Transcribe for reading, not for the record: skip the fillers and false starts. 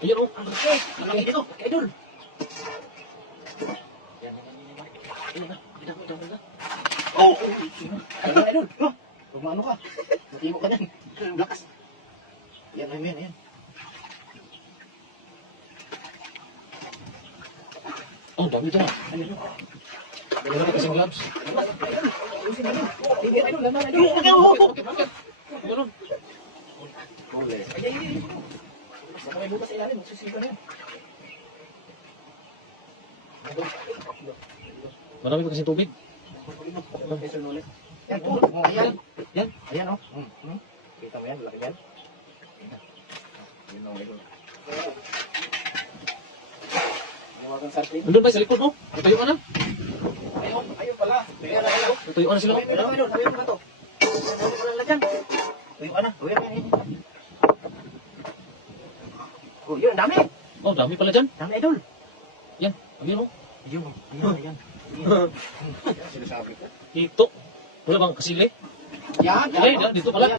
Ayun oh. Ang laki. Ang laki dito. Idol. Yan. Ayun na. Ito. Oh! Idol, idol. Oh! Kumano ka? Matimo ka yan. Ang lakas. Yan, ayan. Oh, dami dyan. Ayun. Wala na kasing gloves. Sige, idol. Laman, idol. Bakit? Ganun. Huli. Ay. Basta may butas sa ilalim. Magsisipa na yan. Marami pa kasing tubig. Yan, po. Ayan. Yan. Ayan, oh. Kita mo yan, laki yan. Ayan, oh, idol. Nawagan sa atin. Nandun ba sa likod mo? Natuyuan na. Ayun pala. Ayun. Natuyuan na sila. Ayun ba to? Ayun na. Oh, yun, dami. Oh, dami pala dyan. Dami, idol. Yan. Ayun oh. Ayun. Sinasabi ko. Dito. Wala bang kasili? Yan, Ay, dito pala.